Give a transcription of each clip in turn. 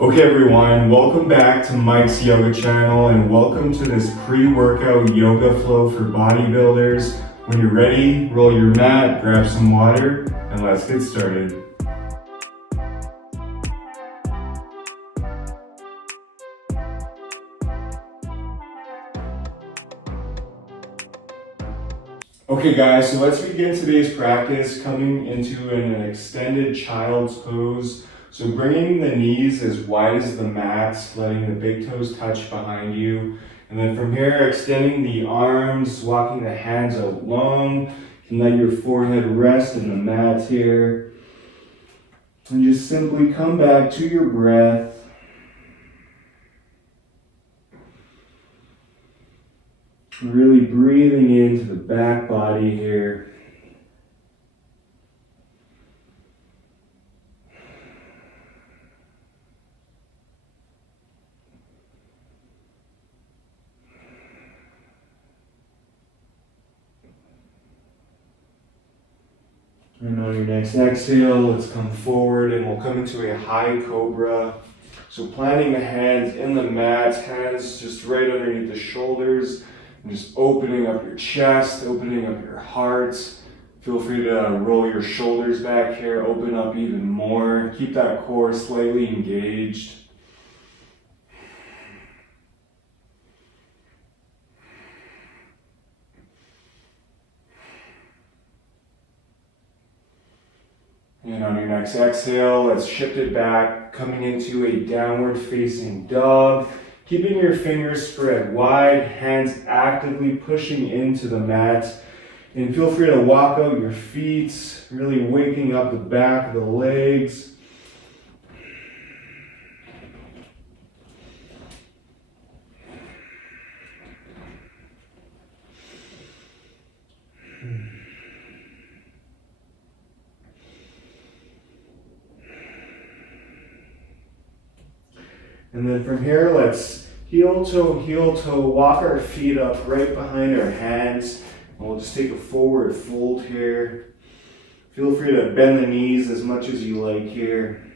Okay everyone, welcome back to Mike's Yoga channel and welcome to this pre-workout yoga flow for bodybuilders. When you're ready, roll your mat, grab some water, and let's get started. Okay guys, so let's begin today's practice coming into an extended child's pose. So bringing the knees as wide as the mat, letting the big toes touch behind you. And then from here, extending the arms, walking the hands out long. You can let your forehead rest in the mat here. And just simply come back to your breath. Really breathing into the back body here. And on your next exhale, let's come forward and we'll come into a high cobra. So planting the hands in the mat, hands just right underneath the shoulders, and just opening up your chest, opening up your heart. Feel free to roll your shoulders back here, open up even more. Keep that core slightly engaged. And on your next exhale, let's shift it back, coming into a downward facing dog. Keeping your fingers spread wide, hands actively pushing into the mat. And feel free to walk out your feet, really waking up the back of the legs. And then from here, let's heel toe, walk our feet up right behind our hands. And we'll just take a forward fold here. Feel free to bend the knees as much as you like here.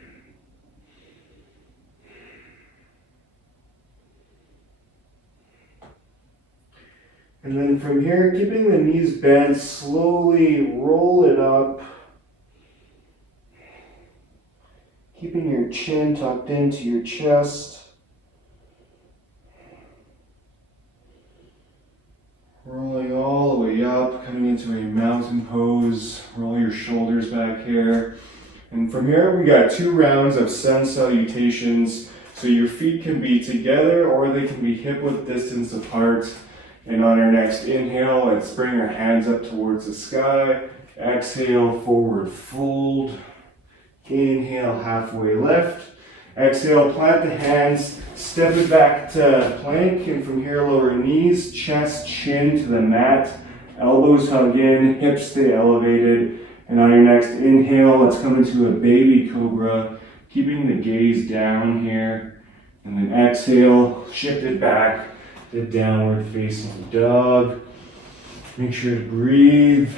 And then from here, keeping the knees bent, slowly roll it up. Keeping your chin tucked into your chest. Rolling all the way up, coming into a mountain pose. Roll your shoulders back here. And from here, we got 2 rounds of sun salutations. So your feet can be together or they can be hip-width distance apart. And on our next inhale, let's bring our hands up towards the sky. Exhale, forward fold. Inhale, halfway lift. Exhale, plant the hands, step it back to plank, and from here, lower knees, chest, chin to the mat. Elbows hug in, hips stay elevated. And on your next inhale, let's come into a baby cobra, keeping the gaze down here. And then exhale, shift it back to downward facing dog. Make sure to breathe.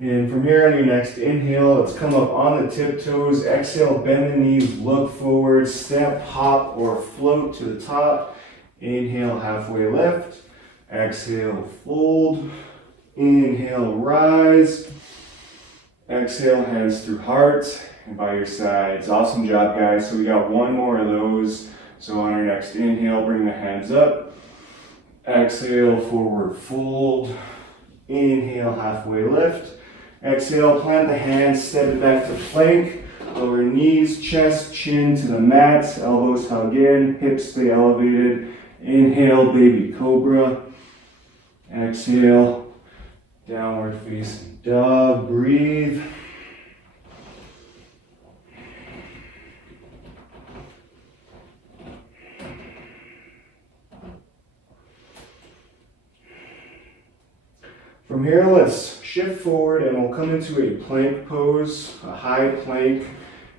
And from here on your next inhale, let's come up on the tiptoes. Exhale, bend the knees, look forward, step, hop, or float to the top. Inhale, halfway lift. Exhale, fold. Inhale, rise. Exhale, hands through heart and by your sides. Awesome job, guys. So we got 1 more of those. So on our next inhale, bring the hands up. Exhale, forward fold. Inhale, halfway lift. Exhale, plant the hands, step it back to plank. Lower knees, chest, chin to the mat. Elbows hug in, hips stay elevated. Inhale, baby cobra. Exhale, downward facing dog. Breathe. From here, let's shift forward and we'll come into a plank pose, a high plank.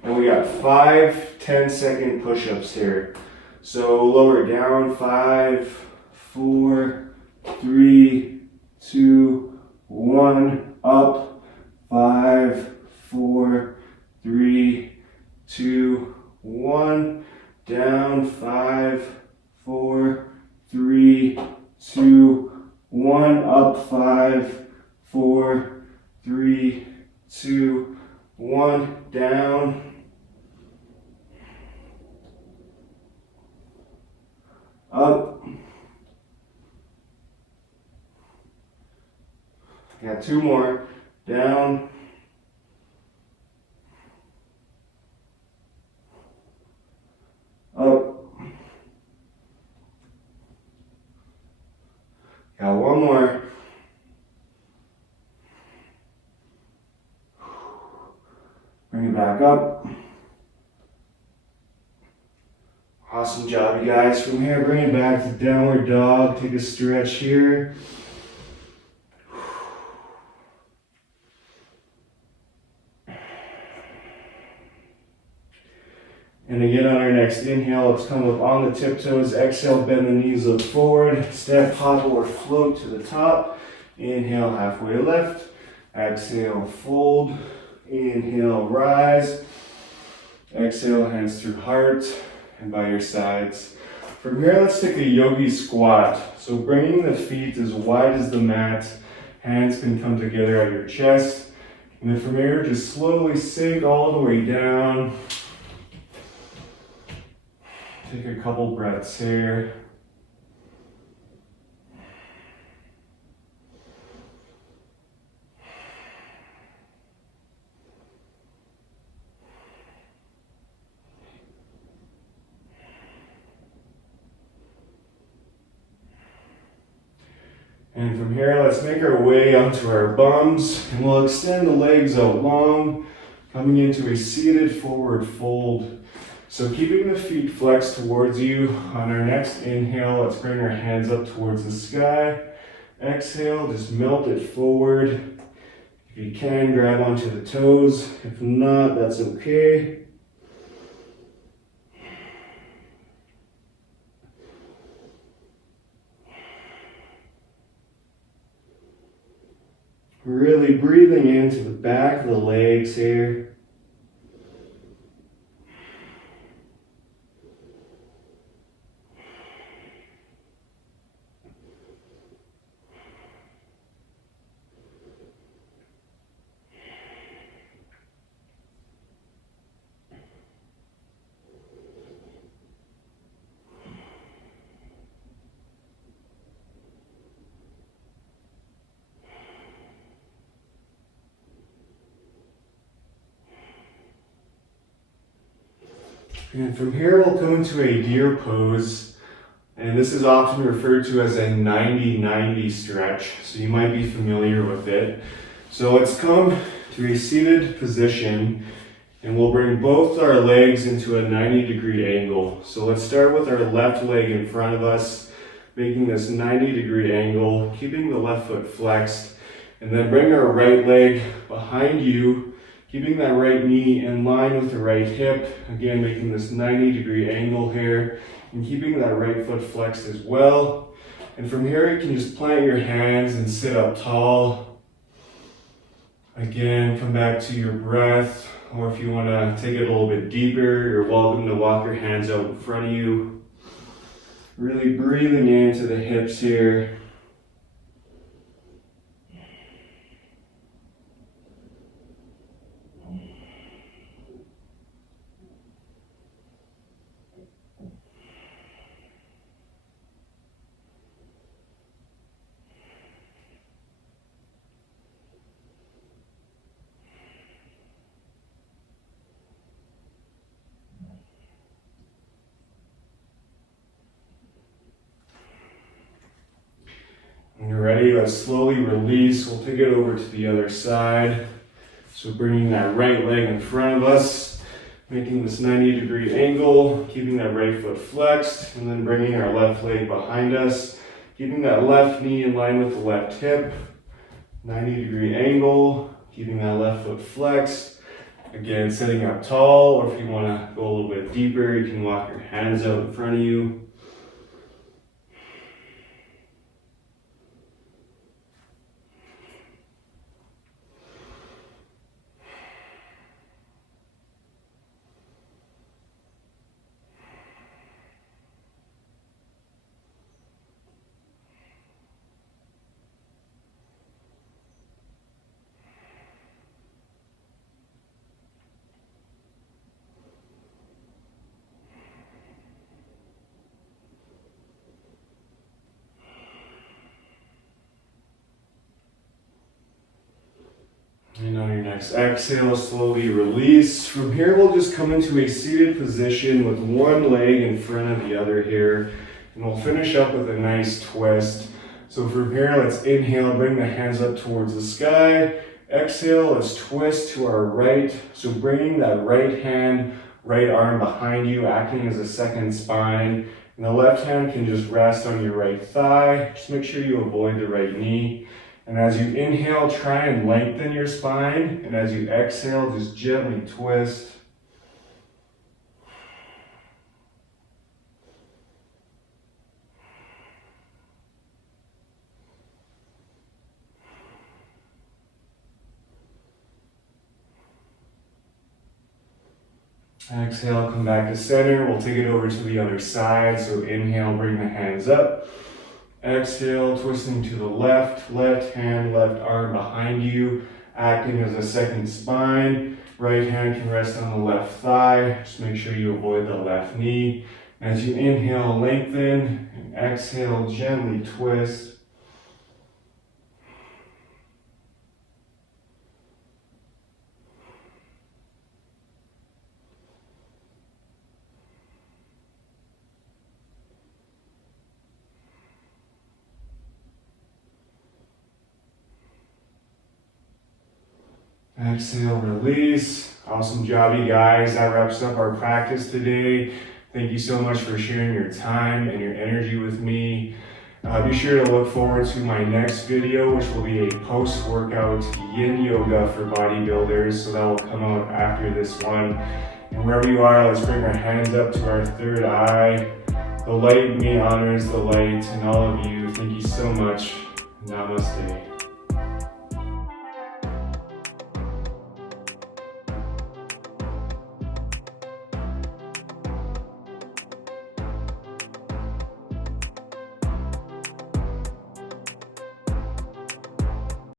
And we got 5 10-second push-ups here. So lower down, 5, 4, 3, 2, 1, up, 5, 4, 3, 2, 1, down, 5, 4, 3, 2, 1, up, 5, 4, 3, 2, 1, down, up. Got 2 more, down, up. Got 1 more. Bring it back up. Awesome job, you guys. From here, bring it back to downward dog. Take a stretch here. And again, on our next inhale, let's come up on the tiptoes. Exhale, bend the knees, look forward. Step, hop, or float to the top. Inhale, halfway lift. Exhale, fold. Inhale, rise. Exhale, hands through heart and by your sides. From here, let's take a yogi squat. So bringing the feet as wide as the mat. Hands can come together at your chest. And then from here, just slowly sink all the way down. Take a couple breaths here. And from here, let's make our way onto our bums, and we'll extend the legs out long, coming into a seated forward fold. So keeping the feet flexed towards you. On our next inhale, let's bring our hands up towards the sky. Exhale, just melt it forward. If you can, grab onto the toes. If not, that's okay. Really breathing into the back of the legs here. And from here, we'll come into a deer pose. And this is often referred to as a 90-90 stretch. So you might be familiar with it. So let's come to a seated position. And we'll bring both our legs into a 90-degree angle. So let's start with our left leg in front of us, making this 90-degree angle, keeping the left foot flexed. And then bring our right leg behind you, keeping that right knee in line with the right hip. Again, making this 90-degree angle here and keeping that right foot flexed as well. And from here, you can just plant your hands and sit up tall. Again, come back to your breath, or if you want to take it a little bit deeper, you're welcome to walk your hands out in front of you. Really breathing into the hips here. When you're ready, let's slowly release. We'll take it over to the other side. So bringing that right leg in front of us, making this 90-degree angle, keeping that right foot flexed, and then bringing our left leg behind us, keeping that left knee in line with the left hip, 90-degree angle, keeping that left foot flexed, Again, sitting up tall, or if you want to go a little bit deeper, you can walk your hands out in front of you. And on your next exhale, slowly release. From here, we'll just come into a seated position with one leg in front of the other here. And we'll finish up with a nice twist. So from here, let's inhale, bring the hands up towards the sky. Exhale, let's twist to our right. So bringing that right hand, right arm behind you, acting as a second spine. And the left hand can just rest on your right thigh. Just make sure you avoid the right knee. And as you inhale, try and lengthen your spine. And as you exhale, just gently twist. Exhale, come back to center. We'll take it over to the other side. So inhale, bring the hands up. Exhale, twisting to the left, left hand, left arm behind you, acting as a second spine. Right hand can rest on the left thigh. Just make sure you avoid the left knee. As you inhale, lengthen, and exhale, gently twist. Exhale, release. Awesome job, you guys. That wraps up our practice today. Thank you so much for sharing your time and your energy with me. Be sure to look forward to my next video, which will be a post-workout yin yoga for bodybuilders. So that will come out after this one. And wherever you are, let's bring our hands up to our third eye. The light in me honors the light, and all of you, thank you so much. Namaste.